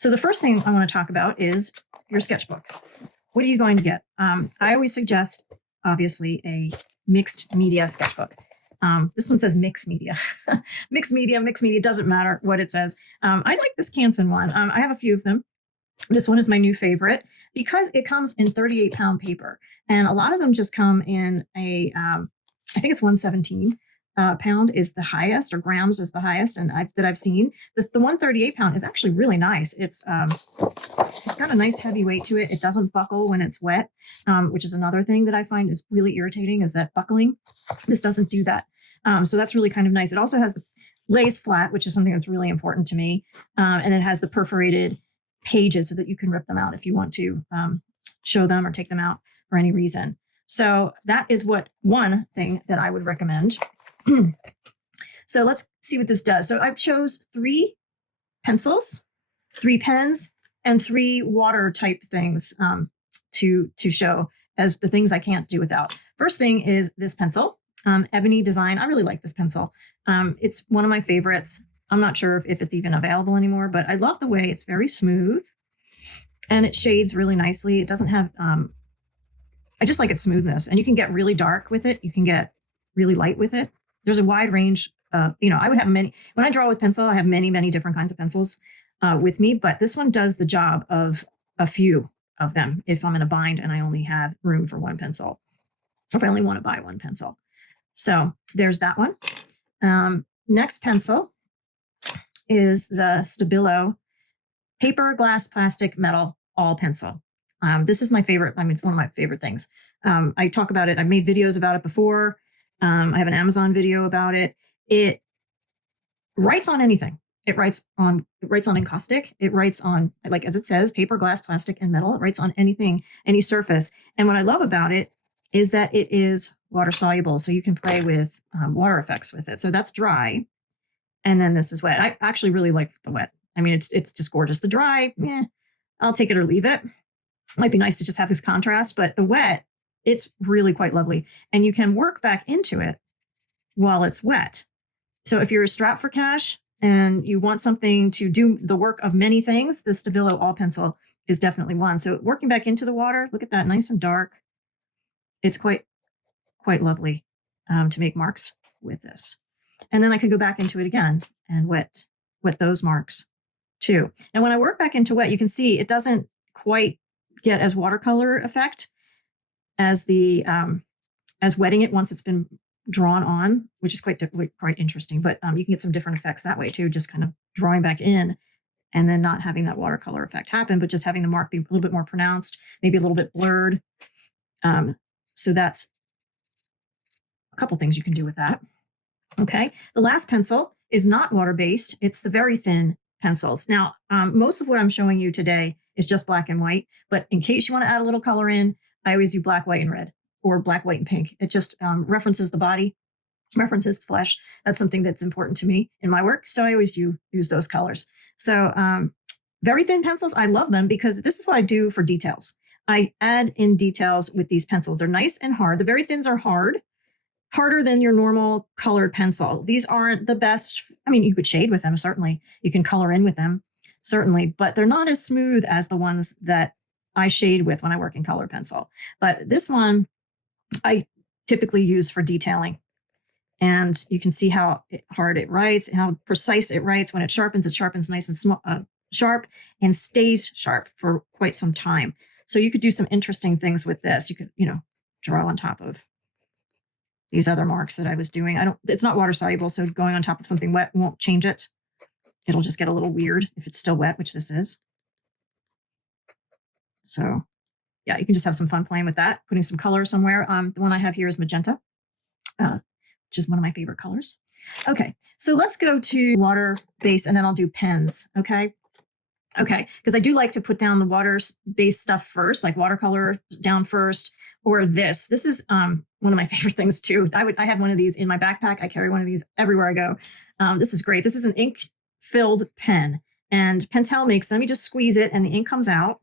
So the first thing I want to talk about is your sketchbook. What are you going to get? I always suggest, obviously, a mixed media sketchbook. This one says mixed media. Mixed media, doesn't matter what it says. I like this Canson one. I have a few of them. This one is my new favorite because it comes in 38-pound paper. And a lot of them just come in a, I think it's 117 pound is the highest, or grams is the highest, and that I've seen. The 138-pound is actually really nice. It's got a nice heavy weight to it. It doesn't buckle when it's wet, which is another thing that I find is really irritating, is that buckling. This doesn't do that. So that's really kind of nice. It also has the lays flat, which is something that's really important to me. And it has the perforated pages so that you can rip them out if you want to show them or take them out for any reason. So that is one thing that I would recommend. So let's see what this does. So I chose 3 pencils, 3 pens, and 3 water type things to show as the things I can't do without. First thing is this pencil, Ebony Design. I really like this pencil. It's one of my favorites. I'm not sure if it's even available anymore, but I love the way it's very smooth and it shades really nicely. It doesn't have, I just like its smoothness, and you can get really dark with it. You can get really light with it. There's a wide range. I would have many, when I draw with pencil, I have many, many different kinds of pencils with me, but this one does the job of a few of them if I'm in a bind and I only have room for 1 pencil, or if I only want to buy 1 pencil. So there's that one. Next pencil is the Stabilo paper, glass, plastic, metal, all pencil. This is my favorite. I mean, it's one of my favorite things. I talk about it. I've made videos about it before. I have an Amazon video about it. It writes on anything. It writes on encaustic. It writes on, like, as it says, paper, glass, plastic, and metal. It writes on anything, any surface. And what I love about it is that it is water soluble. So you can play with water effects with it. So that's dry. And then this is wet. I actually really like the wet. I mean, it's just gorgeous. The dry, I'll take it or leave it. Might be nice to just have this contrast, but the wet, it's really quite lovely. And you can work back into it while it's wet. So if you're strapped for cash and you want something to do the work of many things, the Stabilo All Pencil is definitely one. So working back into the water, look at that, nice and dark. It's quite lovely to make marks with this. And then I could go back into it again and wet those marks too. And when I work back into wet, you can see it doesn't quite get as watercolor effect as the as wetting it once it's been drawn on, which is quite interesting. But you can get some different effects that way too, just kind of drawing back in and then not having that watercolor effect happen, but just having the mark be a little bit more pronounced, maybe a little bit blurred. So that's a couple things you can do with that. Okay, the last pencil is not water-based. It's the very thin pencils. Now, most of what I'm showing you today is just black and white, but in case you want to add a little color in, I always do black, white, and red, or black, white, and pink. It just references the body, references the flesh. That's something that's important to me in my work, so I always use those colors. So very thin pencils, I love them because this is what I do for details. I add in details with these pencils. They're nice and hard. The very thins are harder than your normal colored pencil. These aren't the best. I mean, you could shade with them, certainly. You can color in with them, certainly, but they're not as smooth as the ones that I shade with when I work in color pencil. But this one I typically use for detailing. And you can see how hard it writes, how precise it writes. When it sharpens nice and small, sharp, and stays sharp for quite some time. So you could do some interesting things with this. You could, draw on top of these other marks that I was doing. It's not water soluble, so going on top of something wet won't change it. It'll just get a little weird if it's still wet, which this is. So yeah, you can just have some fun playing with that, putting some color somewhere. The one I have here is magenta, which is one of my favorite colors. Okay, so let's go to water-based, and then I'll do pens, okay? Okay, because I do like to put down the water-based stuff first, like watercolor down first, or this. This is one of my favorite things too. I have one of these in my backpack. I carry one of these everywhere I go. This is great. This is an ink-filled pen, and Pentel makes them. You just squeeze it, and the ink comes out.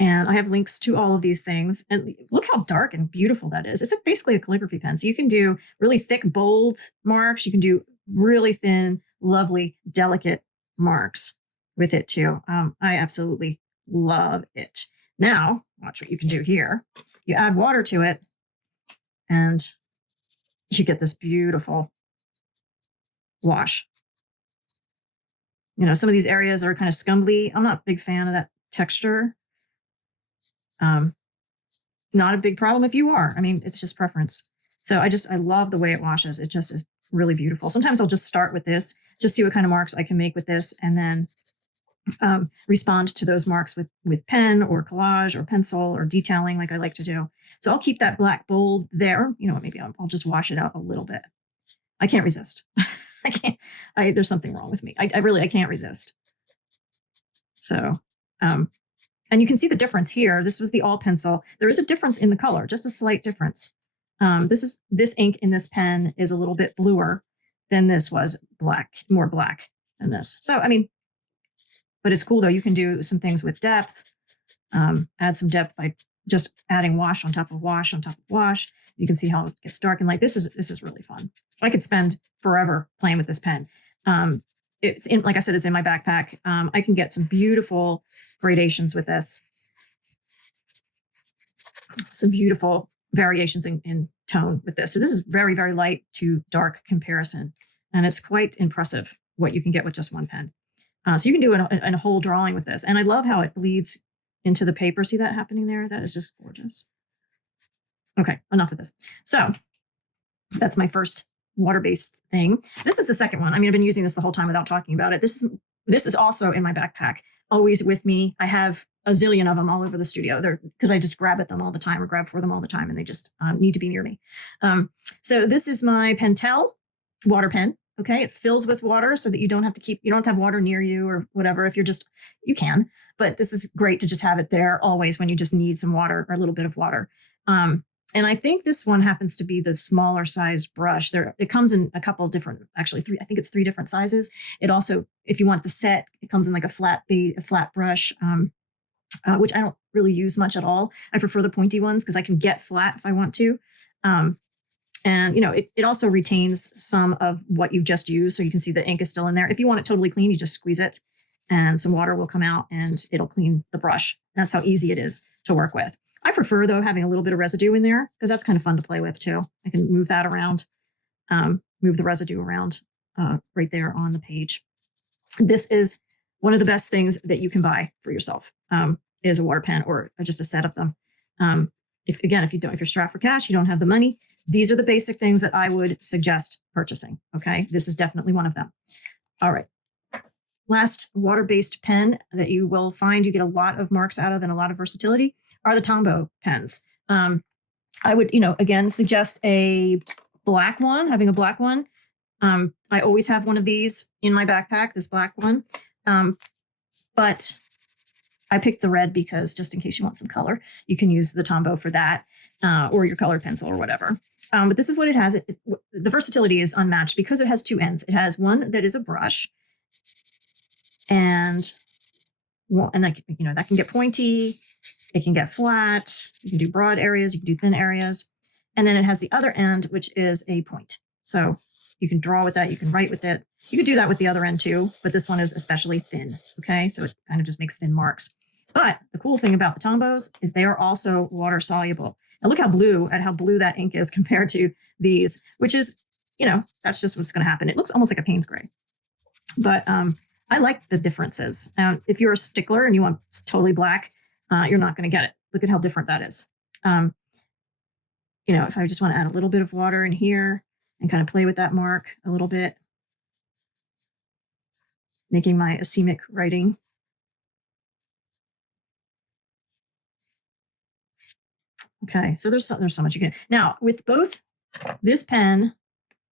And I have links to all of these things. And look how dark and beautiful that is. It's basically a calligraphy pen. So you can do really thick, bold marks. You can do really thin, lovely, delicate marks with it too. I absolutely love it. Now, watch what you can do here. You add water to it and you get this beautiful wash. You know, some of these areas are kind of scumbly. I'm not a big fan of that texture. Not a big problem if you are. I mean, it's just preference. So I love the way it washes. It just is really beautiful. Sometimes I'll just start with this, just see what kind of marks I can make with this, and then respond to those marks with pen or collage or pencil or detailing like I like to do. So I'll keep that black bold there. You know, maybe I'll just wash it out a little bit. I can't resist. I can't. There's something wrong with me. I can't resist. So, and you can see the difference here. This was the all pencil. There is a difference in the color, just a slight difference. This ink in this pen is a little bit bluer than this was more black than this. So, I mean, but it's cool though. You can do some things with depth, add some depth by just adding wash on top of wash on top of wash. You can see how it gets dark and light. This is really fun. I could spend forever playing with this pen. It's in, like I said, it's in my backpack. I can get some beautiful gradations with this. Some beautiful variations in tone with this. So this is very, very light to dark comparison. And it's quite impressive what you can get with just one pen. So you can do a whole drawing with this. And I love how it bleeds into the paper. See that happening there? That is just gorgeous. Okay, enough of this. So that's my first water-based thing. This is the second one. I mean, I've been using this the whole time without talking about it. This is also in my backpack, always with me. I have a zillion of them all over the studio. They're because I just grab at them all the time or grab for them all the time, and they just need to be near me. So this is my Pentel water pen. Okay, it fills with water so that you don't have to have water near you or whatever. If you can, but this is great to just have it there always when you just need some water or a little bit of water. And I think this one happens to be the smaller size brush. It comes in a couple different, actually three. I think it's 3 different sizes. It also, if you want the set, it comes in like a flat brush, which I don't really use much at all. I prefer the pointy ones because I can get flat if I want to. And you know, it also retains some of what you've just used, so you can see the ink is still in there. If you want it totally clean, you just squeeze it, and some water will come out, and it'll clean the brush. That's how easy it is to work with. I prefer, though, having a little bit of residue in there because that's kind of fun to play with, too. I can move that around, move the residue around right there on the page. This is one of the best things that you can buy for yourself is a water pen or just a set of them. If you're strapped for cash, you don't have the money, these are the basic things that I would suggest purchasing. Okay, this is definitely one of them. All right. Last water-based pen that you will find you get a lot of marks out of and a lot of versatility are the Tombow pens. I would, again, suggest a black one, having a black one. I always have one of these in my backpack, this black one. But I picked the red because just in case you want some color, you can use the Tombow for that, or your colored pencil or whatever. But this is what it has. The versatility is unmatched because it has 2 ends. It has one that is a brush, and that can get pointy. It can get flat. You can do broad areas. You can do thin areas. And then it has the other end, which is a point. So you can draw with that. You can write with it. You could do that with the other end too, but this one is especially thin. Okay, so it kind of just makes thin marks. But the cool thing about the Tombows is they are also water soluble. Now look how blue that ink is compared to these, which is, that's just what's going to happen. It looks almost like a Payne's gray. But I like the differences. Now, if you're a stickler and you want totally black, you're not going to get it. Look at how different that is. If I just want to add a little bit of water in here and kind of play with that mark a little bit, making my asemic writing. Okay, so there's so much you can. Now, with both this pen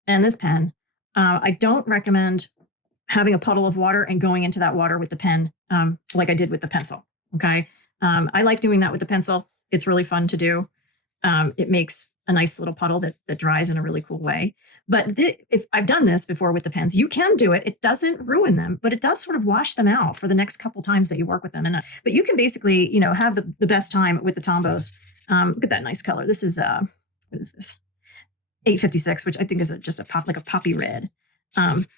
and this pen, I don't recommend having a puddle of water and going into that water with the pen like I did with the pencil. Okay, I like doing that with the pencil. It's really fun to do. It makes a nice little puddle that dries in a really cool way. But if I've done this before with the pens, you can do it. It doesn't ruin them, but it does sort of wash them out for the next couple times that you work with them. But you can basically, have the best time with the Tombows. Look at that nice color. This is what is this? 856, which I think is just a poppy red.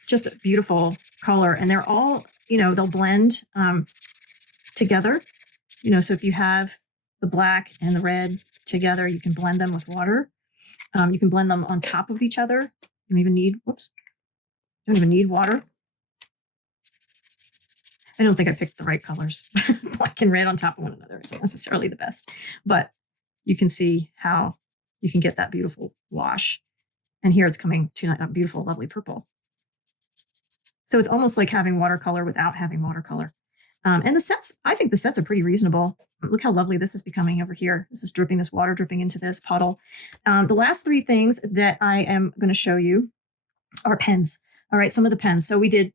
Just a beautiful color, and they're all they'll blend together. So if you have the black and the red together, you can blend them with water. You can blend them on top of each other. You don't even need water. I don't think I picked the right colors. Black and red on top of one another isn't necessarily the best, but you can see how you can get that beautiful wash. And here it's coming to a beautiful, lovely purple. So it's almost like having watercolor without having watercolor. And the sets, I think the sets are pretty reasonable. Look how lovely this is becoming over here. This is dripping, this water dripping into this puddle. The last three things that I am going to show you are pens. All right, some of the pens. So we did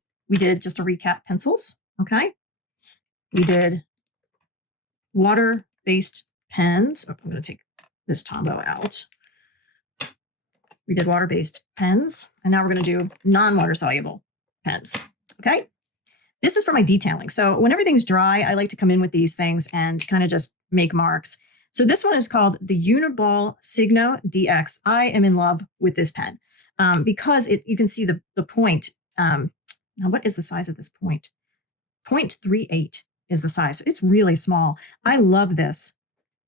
just a recap, pencils. Okay. We did water-based pens. Oh, I'm going to take this Tombow out. We did water-based pens, and now we're going to do non-water soluble pens. Okay. This is for my detailing. So when everything's dry, I like to come in with these things and kind of just make marks. So this one is called the Uniball Signo DX. I am in love with this pen because you can see the point. Now, what is the size of this point? 0.38 is the size. It's really small. I love this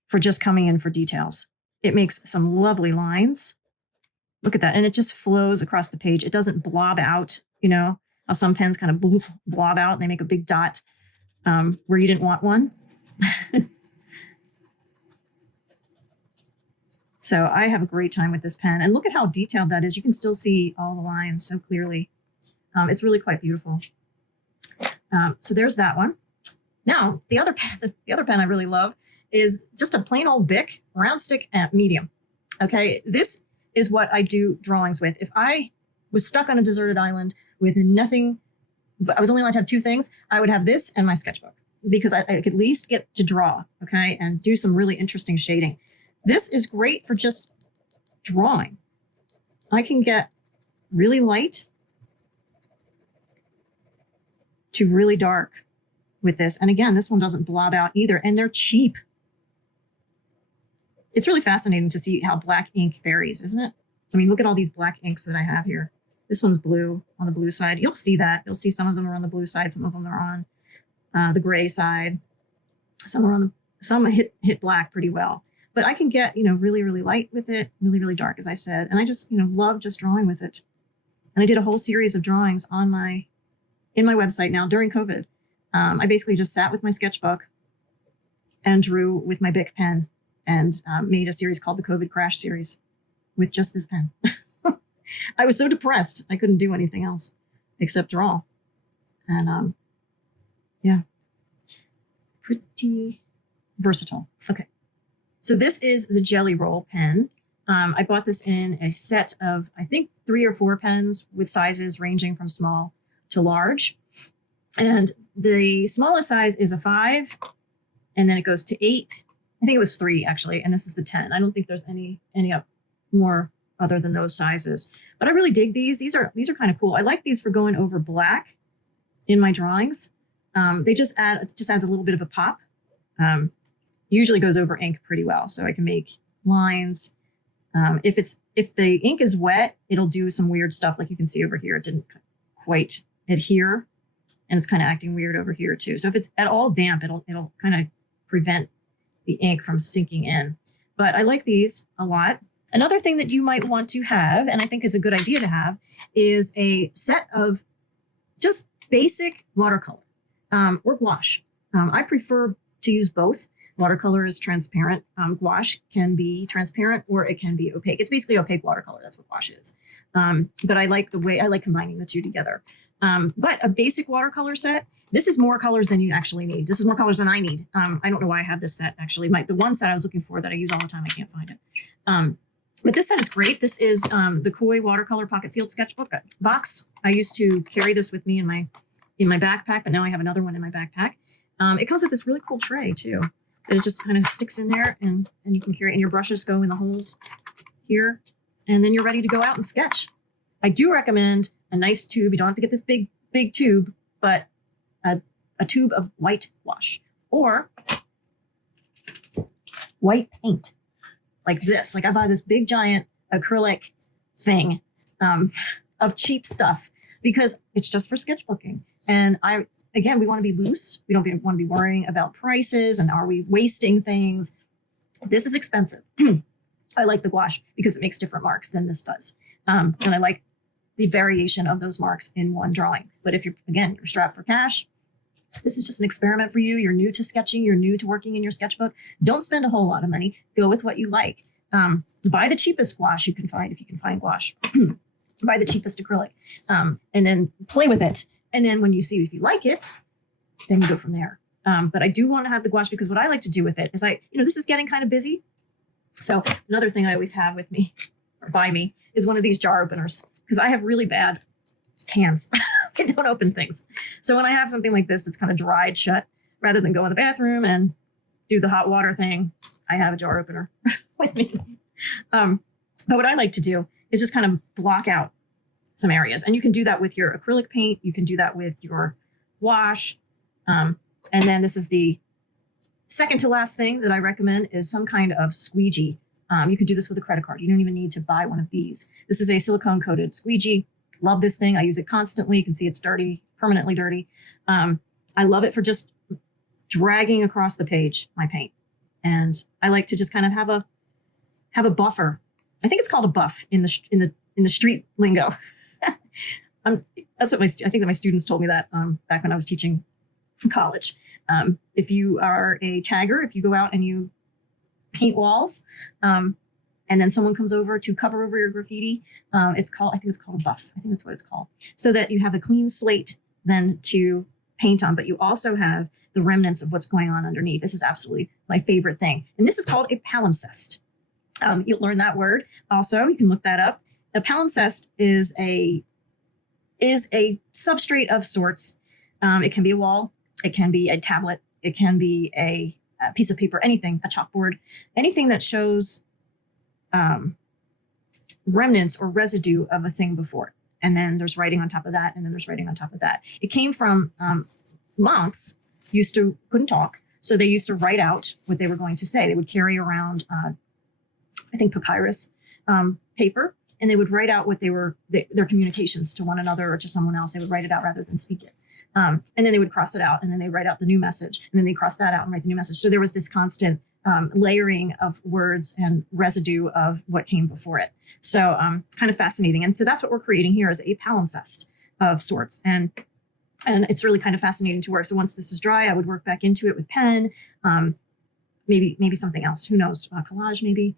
for just coming in for details. It makes some lovely lines. Look at that. And it just flows across the page. It doesn't blob out, how some pens kind of blob out and they make a big dot where you didn't want one. So I have a great time with this pen. And look at how detailed that is. You can still see all the lines so clearly. It's really quite beautiful. So there's that one. Now, the other pen I really love is just a plain old Bic round stick at medium. Okay, this is what I do drawings with. If I was stuck on a deserted island with nothing, but I was only allowed to have two things, I would have this and my sketchbook because I could at least get to draw, okay, and do some really interesting shading. This is great for just drawing. I can get really light to really dark with this. And again, this one doesn't blob out either. And they're cheap. It's really fascinating to see how black ink varies, isn't it? I mean, look at all these black inks that I have here. This one's blue on the blue side. You'll see that. You'll see some of them are on the blue side. Some of them are on the gray side. Some hit black pretty well. But I can get, really, really light with it, really, really dark, as I said. And I just, love just drawing with it. And I did a whole series of drawings in my website now during COVID. I basically just sat with my sketchbook and drew with my Bic pen and made a series called the COVID Crash series with just this pen. I was so depressed. I couldn't do anything else except draw. And yeah, pretty versatile. Okay. So this is the Jelly Roll pen. I bought this in a set of, I think, 3 or 4 pens with sizes ranging from small to large. And the smallest size is a 5, and then it goes to 8. I think it was 3 actually, and this is the 10. I don't think there's any up more other than those sizes. But I really dig these. These are kind of cool. I like these for going over black in my drawings. It just adds a little bit of a pop. Usually goes over ink pretty well, so I can make lines. If the ink is wet, it'll do some weird stuff, like you can see over here. It didn't quite adhere, and it's kind of acting weird over here too. So if it's at all damp, it'll kind of prevent the ink from sinking in. But I like these a lot. Another thing that you might want to have, and I think is a good idea to have, is a set of just basic watercolor or gouache. I prefer to use both. Watercolor is transparent. Gouache can be transparent or it can be opaque. It's basically opaque watercolor. That's what gouache is. But I like combining the two together. But a basic watercolor set, this is more colors than you actually need. This is more colors than I need. I don't know why I have this set actually. The one set I was looking for that I use all the time, I can't find it. But this set is great. This is the Koi Watercolor Pocket Field Sketchbook box. I used to carry this with me in my backpack, but now I have another one in my backpack. It comes with this really cool tray too. That it just kind of sticks in there and you can carry it, and your brushes go in the holes here, and then you're ready to go out and sketch. I do recommend a nice tube. You don't have to get this big tube, but a tube of white gouache or white paint like this. Like I buy this big giant acrylic thing of cheap stuff because it's just for sketchbooking. And again, we want to be loose. We don't want to be worrying about prices and are we wasting things. This is expensive. I like the gouache because it makes different marks than this does. And I like the variation of those marks in one drawing. But if you're strapped for cash, this is just an experiment for you. You're new to sketching. You're new to working in your sketchbook. Don't spend a whole lot of money. Go with what you like. Buy the cheapest gouache you can find if you can find gouache. Buy the cheapest acrylic, and then play with it. And then when you see if you like it, then you go from there. But I do want to have the gouache because what I like to do with it is this is getting kind of busy. So another thing I always have with me or by me is one of these jar openers because I have really bad hands. I don't open things. So when I have something like this that's kind of dried shut, rather than go in the bathroom and do the hot water thing, I have a jar opener with me. But what I like to do is just kind of block out some areas. And you can do that with your acrylic paint. You can do that with your gouache. And then this is the second to last thing that I recommend is some kind of squeegee. You can do this with a credit card. You don't even need to buy one of these. This is a silicone coated squeegee. Love this thing. I use it constantly. You can see it's dirty, permanently dirty. I love it for just dragging across the page, my paint. And I like to just kind of have a buffer. I think it's called a buff in the street lingo. That's what I think that my students told me that back when I was teaching in college. If you are a tagger, if you go out and you paint walls, and then someone comes over to cover over your graffiti, I think it's called a buff. I think that's what it's called. So that you have a clean slate then to paint on, but you also have the remnants of what's going on underneath. This is absolutely my favorite thing. And this is called a palimpsest. You'll learn that word. Also, you can look that up. A palimpsest is a substrate of sorts. It can be a wall. It can be a tablet. It can be a piece of paper, anything, a chalkboard, anything that shows remnants or residue of a thing before. And then there's writing on top of that. And then there's writing on top of that. It came from monks couldn't talk. So they used to write out what they were going to say. They would carry around, I think, papyrus paper, and they would write out what their communications to one another or to someone else. They would write it out rather than speak it. And then they would cross it out, and then they write out the new message, and then they cross that out and write the new message. So there was this constant layering of words and residue of what came before it. So kind of fascinating. And so that's what we're creating here is a palimpsest of sorts. And it's really kind of fascinating to work. So once this is dry, I would work back into it with pen, maybe something else. Who knows? Collage, maybe.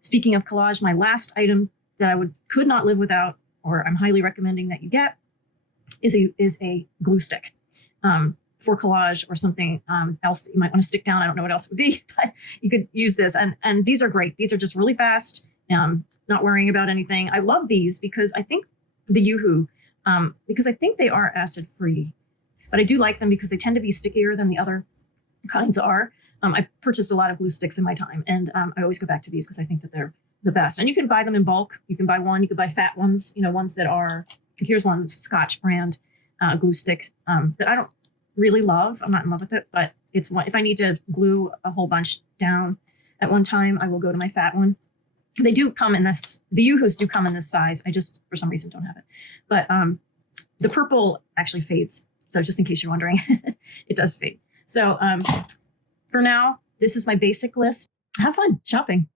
Speaking of collage, my last item that I could not live without, or I'm highly recommending that you get, is a glue stick for collage or something else that you might want to stick down. I don't know what else it would be, but you could use this. And these are great. These are just really fast, not worrying about anything. I love these because I think the Yoo-hoo, because I think they are acid free, but I do like them because they tend to be stickier than the other kinds are. I purchased a lot of glue sticks in my time, and I always go back to these because I think that they're the best. And you can buy them in bulk. You can buy one. You can buy fat ones. Ones that are. Here's one Scotch brand glue stick that I don't really love. I'm not in love with it, but it's one. If I need to glue a whole bunch down at one time, I will go to my fat one. They do come in this. The Yoo-hoos do come in this size. I just for some reason don't have it. But the purple actually fades. So just in case you're wondering, it does fade. So for now, this is my basic list. Have fun shopping.